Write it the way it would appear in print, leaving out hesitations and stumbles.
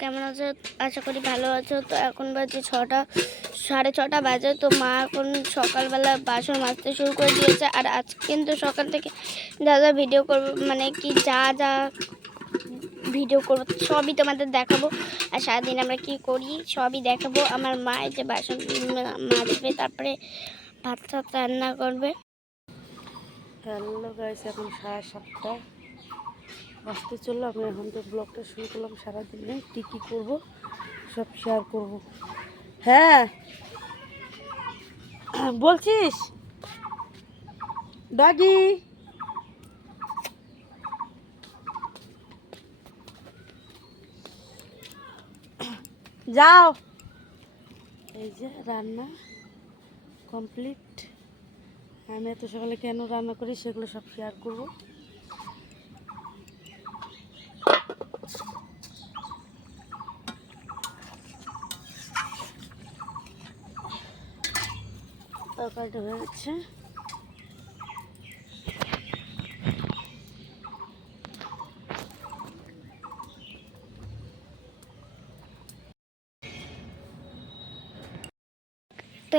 কেমন আছো? আশা করি ভালো আছো। তো এখন বাজে 6টা, 6:30 বাজে। তো মা এখন সকালবেলা বাসন মাজতে শুরু করে দিয়েছে। আর আজকে কিন্তু সকাল থেকে যা যা ভিডিও করবো, মানে কি যা যা ভিডিও করবো সবই তোমাদের দেখাবো। আর সারাদিন আমরা কি করি সবই দেখাবো। আমার মা এই যে বাসন মাজবে, তারপরে ভাত টাত রান্না করবে। হ্যালো গাইস, এখন 7:30 বাজতে চললো। আমি এখন তো ব্লগটা শুরু করলাম। সারাদিনে কী কী করবো সব শেয়ার করব। হ্যাঁ বলছিস ডগি? যাও। এই যে রান্না কমপ্লিট। আমি এত সকালে কেন রান্না করি সেগুলো সব শেয়ার করব। তরকারিটা হয়ে যাচ্ছে। তো